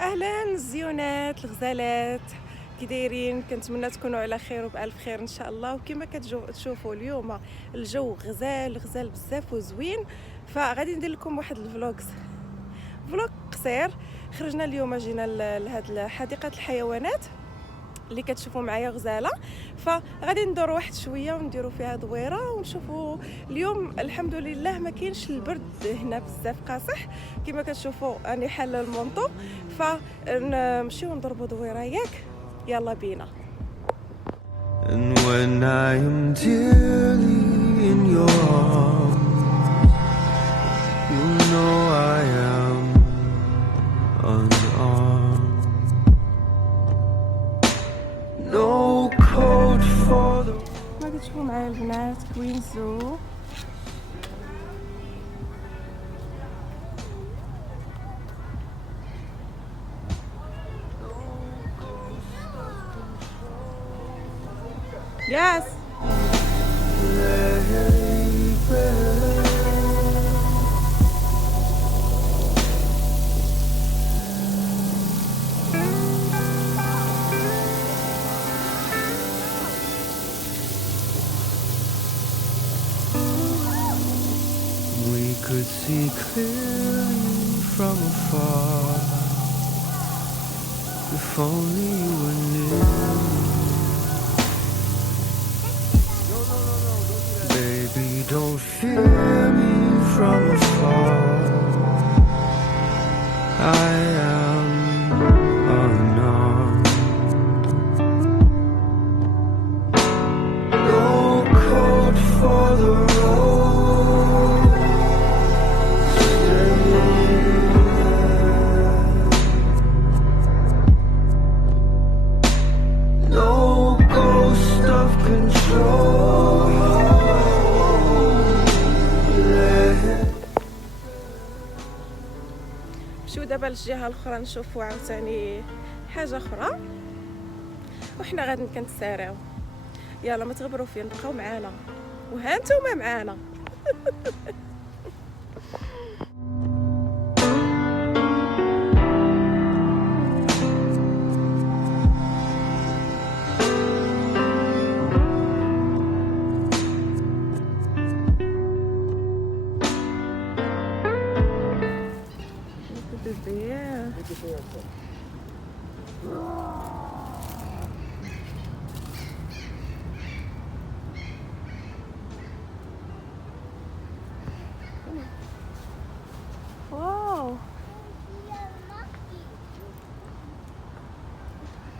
اهلا الزيونات الغزالات، كي دايرين؟ كنتمنى تكونوا على خير وبالف خير ان شاء الله. وكما كتشوفوا اليوم الجو غزال غزال بزاف وزوين، فغادي ندير لكم واحد فلوق قصير. خرجنا اليوم، جينا لهاد حديقه الحيوانات اللي كتشوفوا معايا غزاله، فغادي ندوروا واحد شويه ونديروا فيها دويره ونشوفوا. اليوم الحمد لله ما كاينش البرد هنا بزاف قاصح، كما كتشوفوا اني حاله المونطو، فنمشيو نضربوا دويره. يلا بينا. And when I am dearly in your arms, you know I am unarmed. No code for the ما كتشوفوا معايا البنات كوينزو. ياس We could see clearly from afar. If only you were near me. Baby, don't fear me from afar. I am unarmed. No code for the road. Stay there. No ghost of control. نمشيو دابا للجهه الاخرى نشوفوا عاوتاني حاجه اخرى، وحنا غادي كنتسارعوا. يلا ما تغبروا فينا، بقاو معانا وها نتوما معانا. واو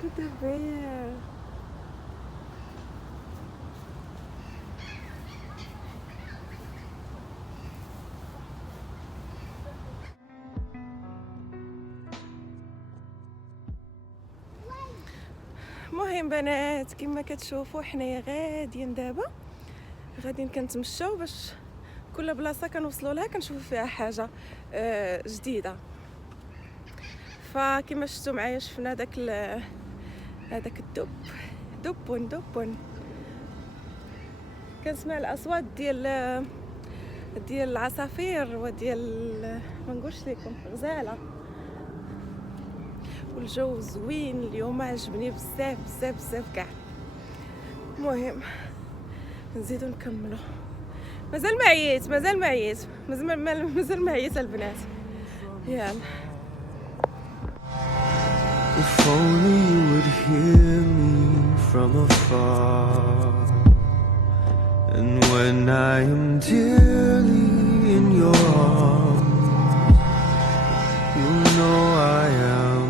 كده بيه. مهم بنات، كما كتشوفوا حنايا غاديين دابا، غاديين كنتمشاو باش كل بلاصه كنوصلوا لها كنشوفوا فيها حاجه جديده. فكما شفتوا معايا شفنا هذاك دب كنسمع الاصوات ديال العصافير وديال ما نقولش لكم غزاله. والجو زوين اليوم، عجبني بزاف بزاف بزاف كاع. المهم نزيدو نكملو. مازال ما عييت البنات. يلا If only you would hear me from afar. And when I am dearly in your arms, you know I am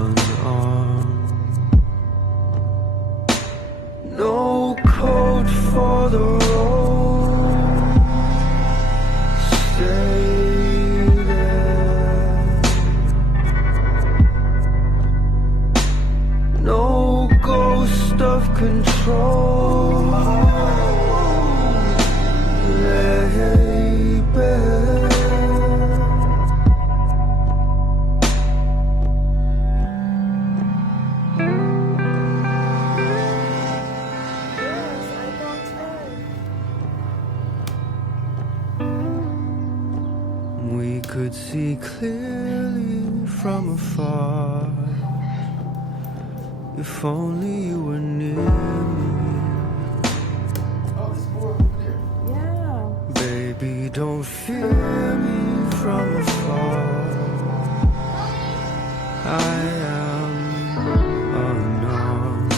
unarmed. No code for the road. Stay there. No ghost of control. Lay bare. We could see clearly from afar. If only you were near me. Yeah. Baby, don't fear me from afar. I am unarmed.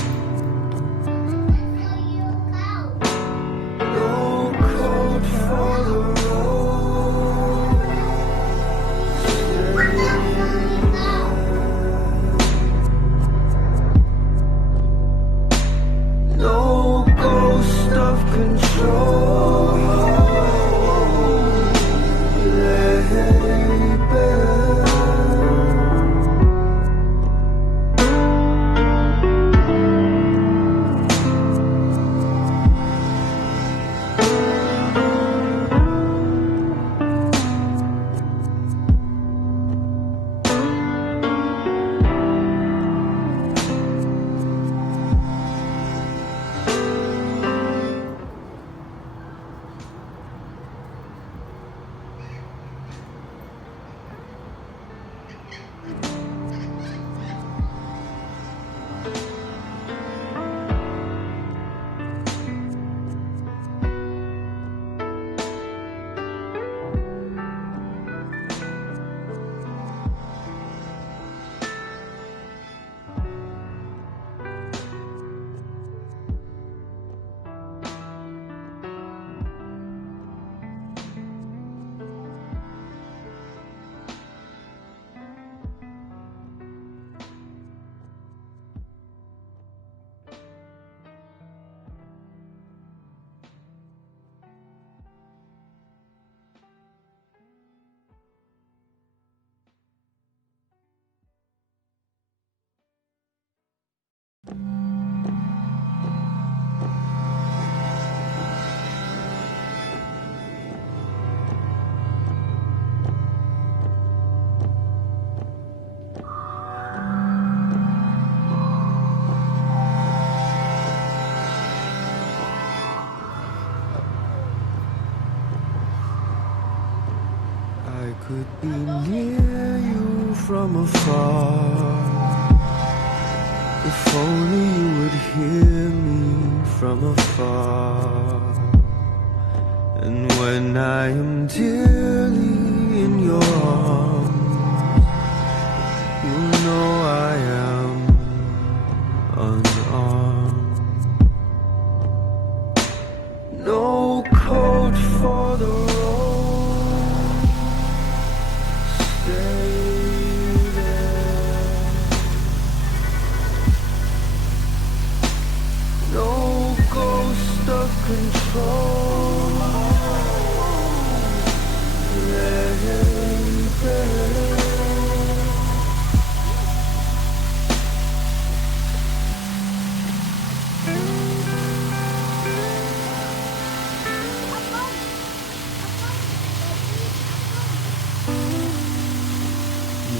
No coat for the road. No ghost of control. Lay bare. I could be near you from afar. If only you would hear me from afar. And when I am dearly in your arms, you know I am unarmed. No coat for the road. Stay there. No ghost of control. Let it burn.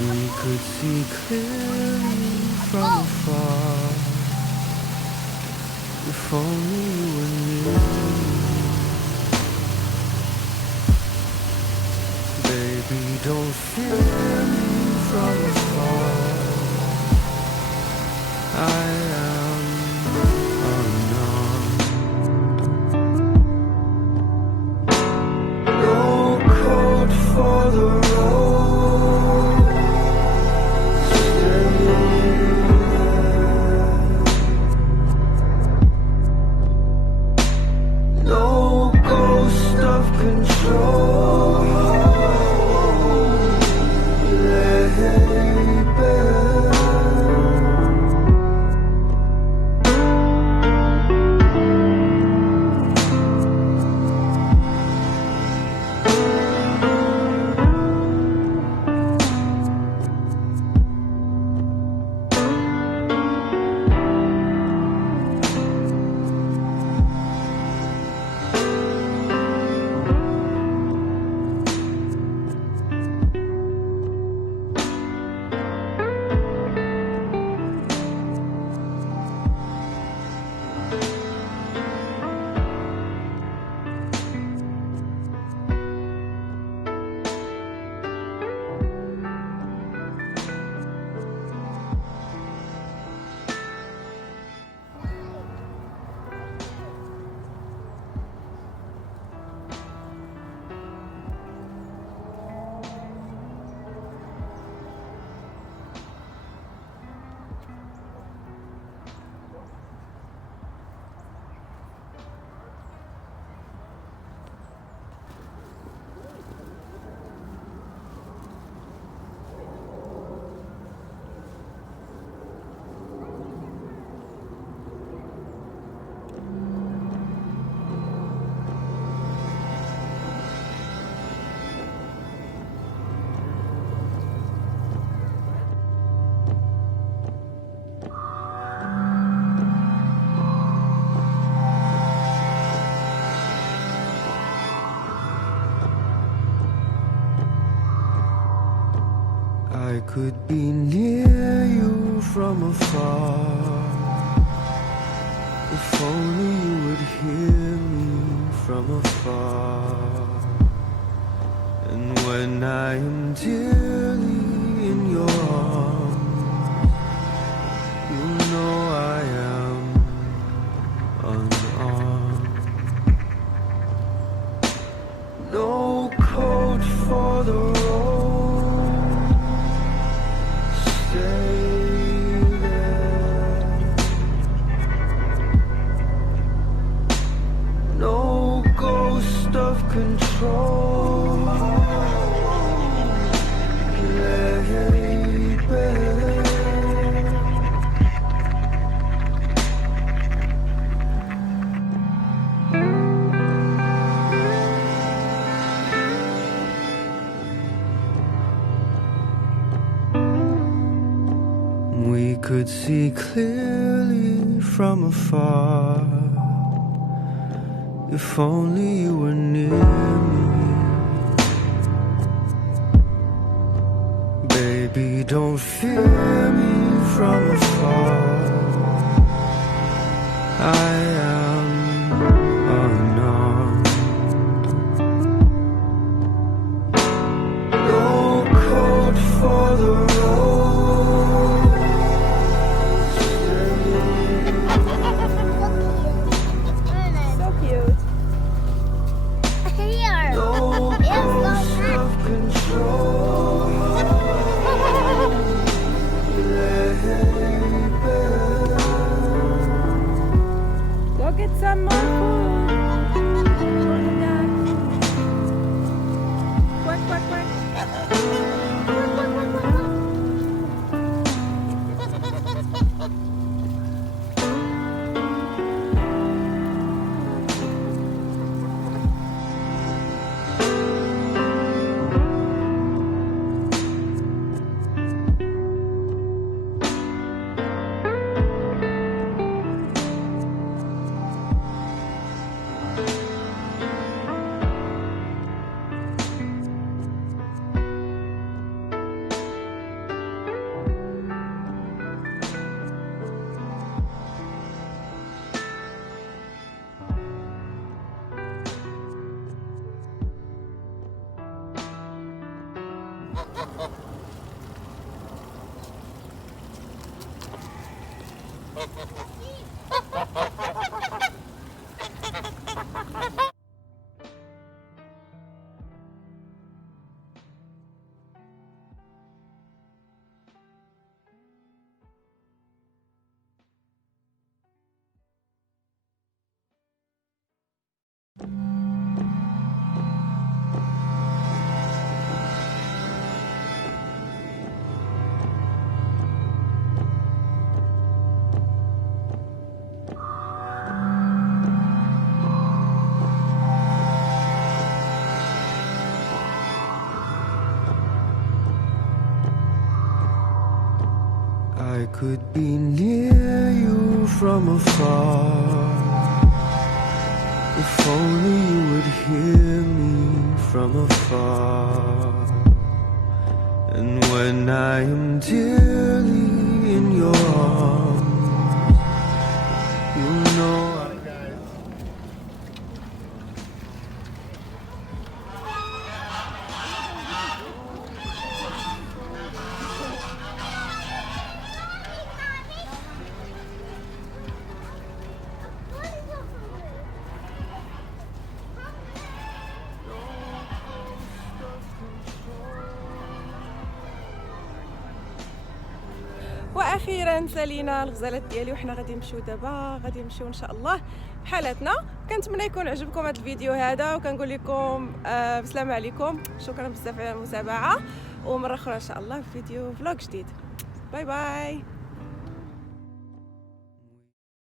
We could see clearly from afar. If only you were near me. Baby, don't fear me from afar. I am unarmed. No coat for the road. Stay there. No ghost of control. Let could be near you from afar. If only you would hear me from afar. And when I am dearly in your arms, you know I am unarmed. No coat for the road, stay there. No ghost of control, lay bare. We could see clearly from afar. If only you were near me. Baby, don't fear me from afar. I am unarmed. No coat for the road. So cute. Here. No ghost of control, lay bare. Go get some more food. Quack, quack, quack. I could be near you from afar. If only you would hear me from afar. And when I am dearly in your arms, you know I واخيرا سالينا الغزالات ديالي وحنا غادي نمشيو دابا، غادي نمشيو ان شاء الله بحالاتنا. كنتمنى يكون عجبكم هذا الفيديو هذا، وكنقول لكم بسلام عليكم، شكرا بزاف على المتابعه، ومره اخرى ان شاء الله في فيديو فلوق جديد. باي باي.